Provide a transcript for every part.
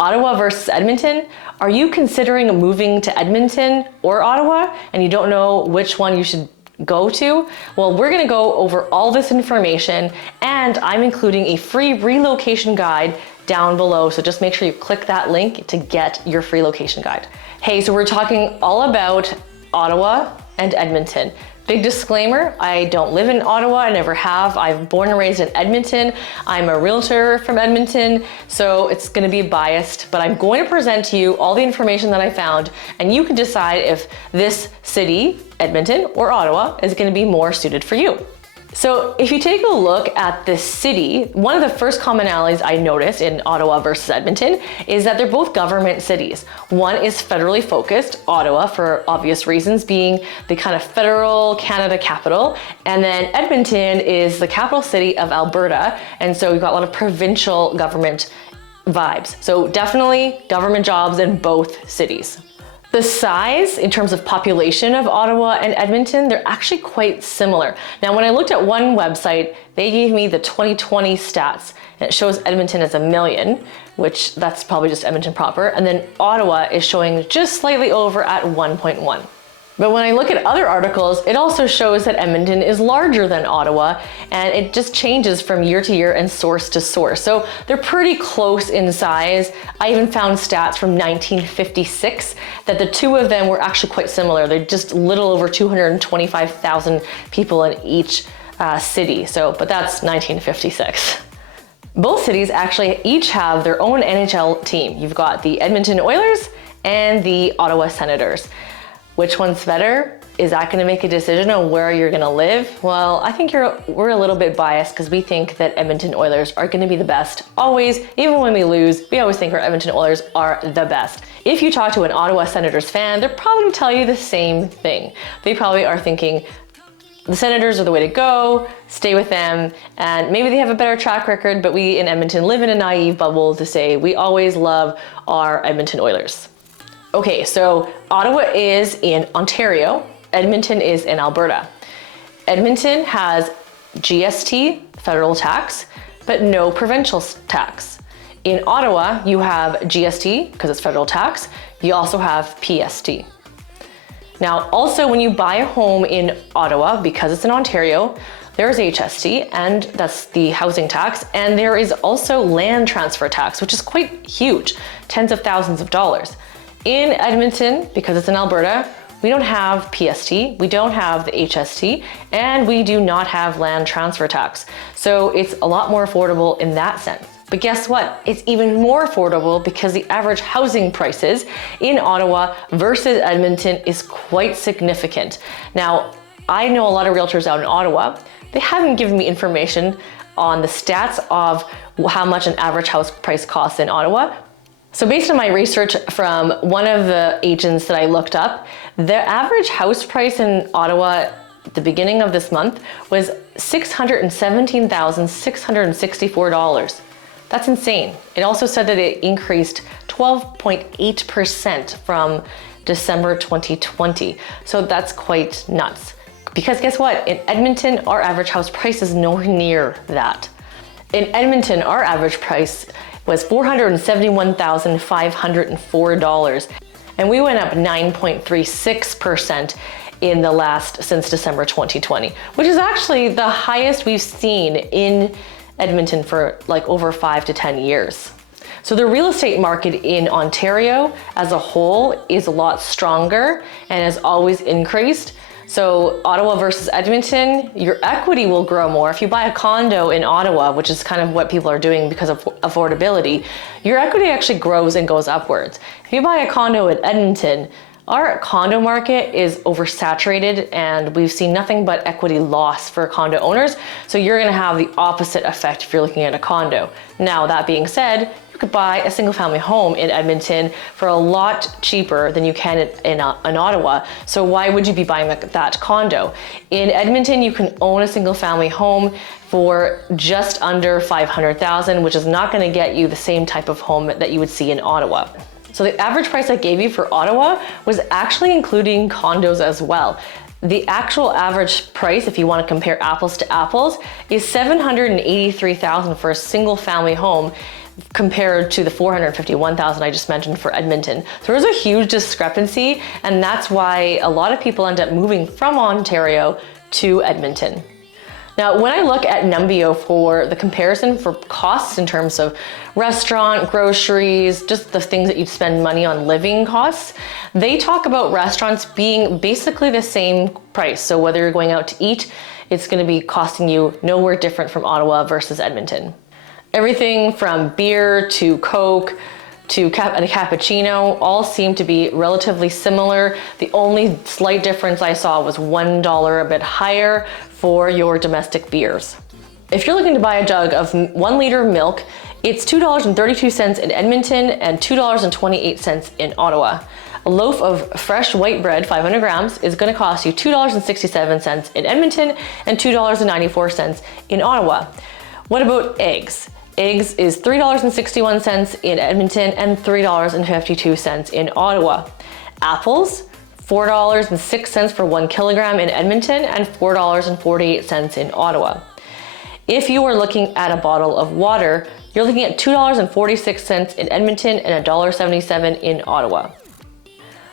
Ottawa versus Edmonton. Are you considering moving to Edmonton or Ottawa and you don't know which one you should go to? Well, we're gonna go over all this information, and I'm including a free relocation guide down below. So just make sure you click that link to get your free location guide. Hey, so we're talking all about Ottawa and Edmonton. Big disclaimer, I don't live in Ottawa, I never have. I'm born and raised in Edmonton. I'm a realtor from Edmonton, so it's gonna be biased, but I'm going to present to you all the information that I found, and you can decide if this city, Edmonton or Ottawa, is gonna be more suited for you. So if you take a look at this city, one of the first commonalities I noticed in Ottawa versus Edmonton is that they're both government cities. One is federally focused, Ottawa for obvious reasons, being the kind of federal Canada capital, and then Edmonton is the capital city of Alberta, and so we've got a lot of provincial government vibes. So definitely government jobs in both cities. The size in terms of population of Ottawa and Edmonton, they're actually quite similar. Now, when I looked at one website, they gave me the 2020 stats, and it shows Edmonton as 1 million, which that's probably just Edmonton proper. And then Ottawa is showing just slightly over at 1.1. But when I look at other articles, it also shows that Edmonton is larger than Ottawa, and it just changes from year to year and source to source. So they're pretty close in size. I even found stats from 1956 that the two of them were actually quite similar. They're just a little over 225,000 people in each city. But that's 1956. Both cities actually each have their own NHL team. You've got the Edmonton Oilers and the Ottawa Senators. Which one's better? Is that gonna make a decision on where you're gonna live? Well, I think we're a little bit biased because we think that Edmonton Oilers are gonna be the best. Always, even when we lose, we always think our Edmonton Oilers are the best. If you talk to an Ottawa Senators fan, they're probably gonna tell you the same thing. They probably are thinking, the Senators are the way to go, stay with them, and maybe they have a better track record, but we in Edmonton live in a naive bubble to say we always love our Edmonton Oilers. Okay, so Ottawa is in Ontario, Edmonton is in Alberta. Edmonton has GST, federal tax, but no provincial tax. In Ottawa, you have GST, because it's federal tax. You also have PST. Now, also when you buy a home in Ottawa, because it's in Ontario, there's HST, and that's the housing tax, and there is also land transfer tax, which is quite huge, tens of thousands of dollars. In Edmonton, because it's in Alberta, we don't have PST, we don't have the HST, and we do not have land transfer tax. So it's a lot more affordable in that sense. But guess what? It's even more affordable because the average housing prices in Ottawa versus Edmonton is quite significant. Now, I know a lot of realtors out in Ottawa. They haven't given me information on the stats of how much an average house price costs in Ottawa. So based on my research from one of the agents that I looked up, the average house price in Ottawa at the beginning of this month was $617,664. That's insane. It also said that it increased 12.8% from December 2020. So that's quite nuts. Because guess what? In Edmonton, our average house price is nowhere near that. In Edmonton, our average price was $471,504, and we went up 9.36% in the since December 2020, which is actually the highest we've seen in Edmonton for like over 5 to 10 years. So the real estate market in Ontario as a whole is a lot stronger and has always increased. So Ottawa versus Edmonton, your equity will grow more. If you buy a condo in Ottawa, which is kind of what people are doing because of affordability, your equity actually grows and goes upwards. If you buy a condo in Edmonton, our condo market is oversaturated and we've seen nothing but equity loss for condo owners. So you're gonna have the opposite effect if you're looking at a condo. Now, that being said, you could buy a single family home in Edmonton for a lot cheaper than you can in Ottawa. So why would you be buying that condo? In Edmonton, you can own a single family home for just under $500,000, which is not gonna get you the same type of home that you would see in Ottawa. So the average price I gave you for Ottawa was actually including condos as well. The actual average price, if you want to compare apples to apples, is $783,000 for a single family home compared to the 451,000 I just mentioned for Edmonton. So there's a huge discrepancy, and that's why a lot of people end up moving from Ontario to Edmonton. Now, when I look at Numbeo for the comparison for costs in terms of restaurant, groceries, just the things that you'd spend money on, living costs, they talk about restaurants being basically the same price. So whether you're going out to eat, it's going to be costing you nowhere different from Ottawa versus Edmonton. Everything from beer to Coke to a cappuccino all seem to be relatively similar. The only slight difference I saw was $1 a bit higher for your domestic beers. If you're looking to buy a jug of 1 liter of milk, it's $2.32 in Edmonton and $2.28 in Ottawa. A loaf of fresh white bread, 500 grams, is going to cost you $2.67 in Edmonton and $2.94 in Ottawa. What about eggs? Eggs is $3.61 in Edmonton and $3.52 in Ottawa. Apples, $4.06 for 1 kilogram in Edmonton and $4.48 in Ottawa. If you are looking at a bottle of water, you're looking at $2.46 in Edmonton and $1.77 in Ottawa.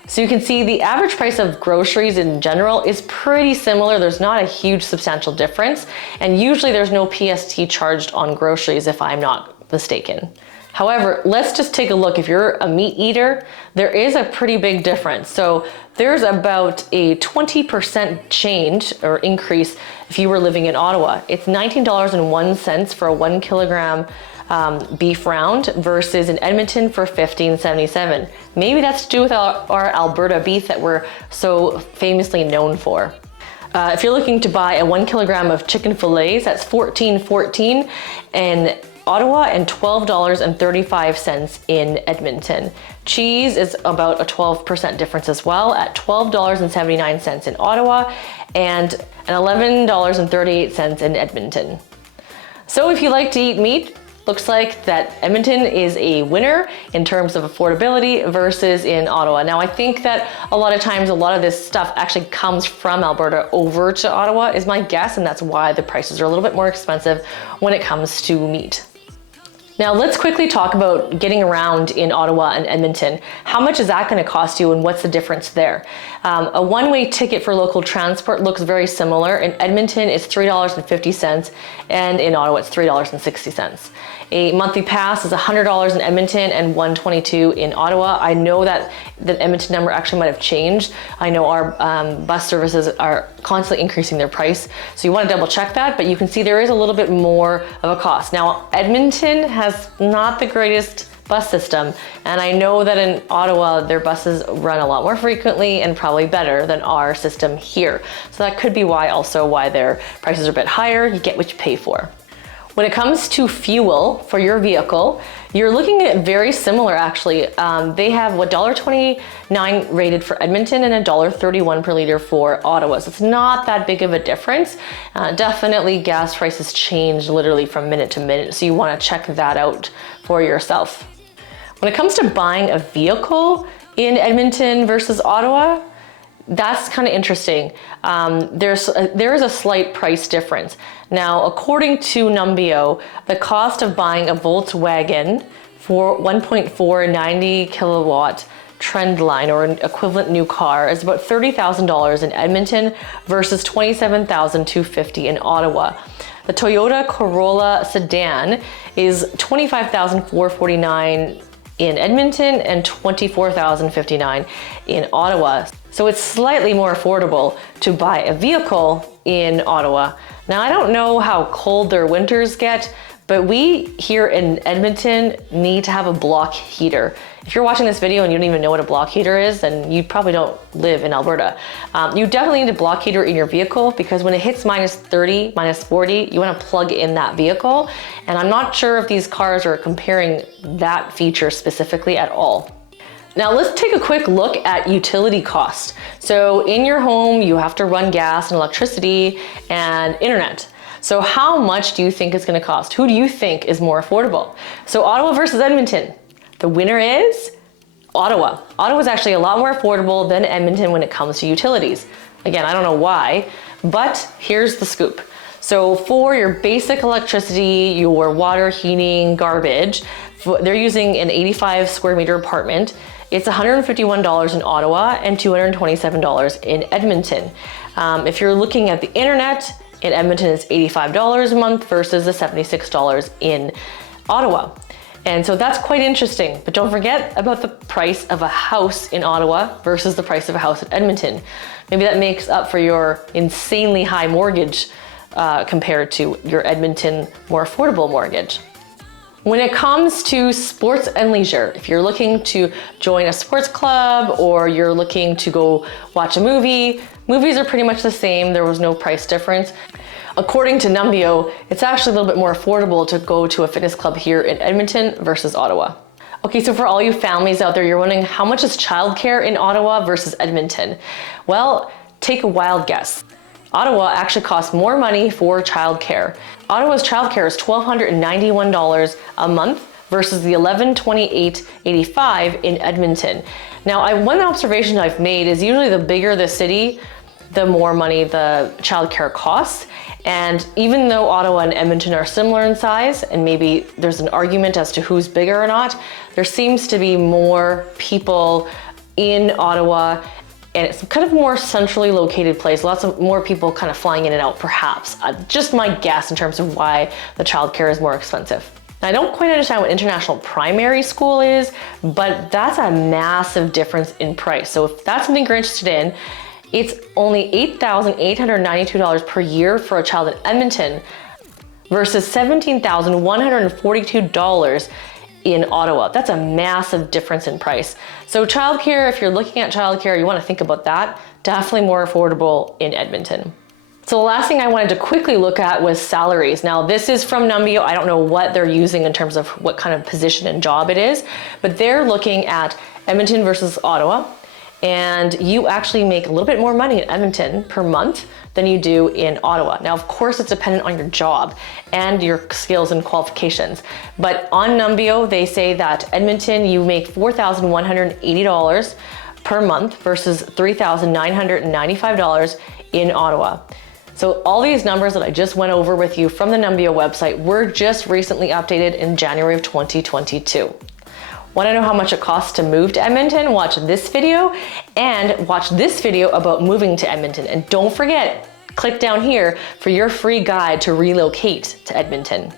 So you can see the average price of groceries in general is pretty similar. There's not a huge substantial difference. And usually there's no PST charged on groceries if I'm not mistaken. However, let's just take a look. If you're a meat eater, there is a pretty big difference. So there's about a 20% change or increase if you were living in Ottawa. It's $19.01 for a 1 kilogram beef round versus in Edmonton for $15.77. Maybe that's to do with our Alberta beef that we're so famously known for. If you're looking to buy a 1 kilogram of chicken fillets, that's $14.14 in Ottawa and $12.35 in Edmonton. Cheese is about a 12% difference as well at $12.79 in Ottawa and $11.38 in Edmonton. So if you like to eat meat, looks like that Edmonton is a winner in terms of affordability versus in Ottawa. Now, I think that a lot of times, a lot of this stuff actually comes from Alberta over to Ottawa is my guess, and that's why the prices are a little bit more expensive when it comes to meat. Now let's quickly talk about getting around in Ottawa and Edmonton. How much is that going to cost you and what's the difference there? A one-way ticket for local transport looks very similar. In Edmonton, it's $3.50 and in Ottawa, it's $3.60. A monthly pass is $100 in Edmonton and $122 in Ottawa. I know that the Edmonton number actually might have changed. I know our bus services are constantly increasing their price. So you want to double check that, but you can see there is a little bit more of a cost. Now, Edmonton has not the greatest bus system, and I know that in Ottawa, their buses run a lot more frequently and probably better than our system here. So that could be why their prices are a bit higher. You get what you pay for. When it comes to fuel for your vehicle, you're looking at very similar actually. They have $1.29 rated for Edmonton and $1.31 per liter for Ottawa. So it's not that big of a difference. Definitely gas prices change literally from minute to minute. So you want to check that out for yourself. When it comes to buying a vehicle in Edmonton versus Ottawa, that's kind of interesting. There is a slight price difference. Now, according to Numbeo, the cost of buying a Volkswagen for 1.4 90 kilowatt trendline or an equivalent new car is about $30,000 in Edmonton versus $27,250 in Ottawa. The Toyota Corolla sedan is $25,449 in Edmonton and $24,059 in Ottawa. So it's slightly more affordable to buy a vehicle in Ottawa. Now, I don't know how cold their winters get, but we here in Edmonton need to have a block heater. If you're watching this video and you don't even know what a block heater is, then you probably don't live in Alberta. You definitely need a block heater in your vehicle because when it hits minus 30, minus 40, you want to plug in that vehicle. And I'm not sure if these cars are comparing that feature specifically at all. Now let's take a quick look at utility costs. So in your home, you have to run gas and electricity and internet. So how much do you think it's going to cost? Who do you think is more affordable? So Ottawa versus Edmonton. The winner is Ottawa. Ottawa is actually a lot more affordable than Edmonton when it comes to utilities. Again, I don't know why, but here's the scoop. So for your basic electricity, your water, heating, garbage, they're using an 85 square meter apartment. It's $151 in Ottawa and $227 in Edmonton. If you're looking at the internet, in Edmonton it's $85 a month versus the $76 in Ottawa. And so that's quite interesting, but don't forget about the price of a house in Ottawa versus the price of a house in Edmonton. Maybe that makes up for your insanely high mortgage compared to your Edmonton more affordable mortgage. When it comes to sports and leisure, if you're looking to join a sports club or you're looking to go watch a movie, movies are pretty much the same. There was no price difference. According to Numbeo, it's actually a little bit more affordable to go to a fitness club here in Edmonton versus Ottawa. Okay, so for all you families out there, you're wondering how much is childcare in Ottawa versus Edmonton? Well, take a wild guess. Ottawa actually costs more money for childcare. Ottawa's childcare is $1,291 a month versus the $1,128.85 in Edmonton. Now, one observation I've made is usually the bigger the city, the more money the childcare costs. And even though Ottawa and Edmonton are similar in size, and maybe there's an argument as to who's bigger or not, there seems to be more people in Ottawa, and it's kind of more centrally located place. Lots of more people kind of flying in and out, perhaps. Just my guess in terms of why the childcare is more expensive. Now, I don't quite understand what international primary school is, but that's a massive difference in price. So if that's something you're interested in, it's only $8,892 per year for a child in Edmonton versus $17,142 in Ottawa. That's a massive difference in price. So childcare, if you're looking at childcare, you want to think about that. Definitely more affordable in Edmonton. So the last thing I wanted to quickly look at was salaries. Now this is from Numbeo. I don't know what they're using in terms of what kind of position and job it is, but they're looking at Edmonton versus Ottawa. And you actually make a little bit more money in Edmonton per month than you do in Ottawa. Now, of course, it's dependent on your job and your skills and qualifications. But on Numbeo, they say that Edmonton, you make $4,180 per month versus $3,995 in Ottawa. So all these numbers that I just went over with you from the Numbeo website were just recently updated in January of 2022. Want to know how much it costs to move to Edmonton? Watch this video and watch this video about moving to Edmonton. And don't forget, click down here for your free guide to relocate to Edmonton.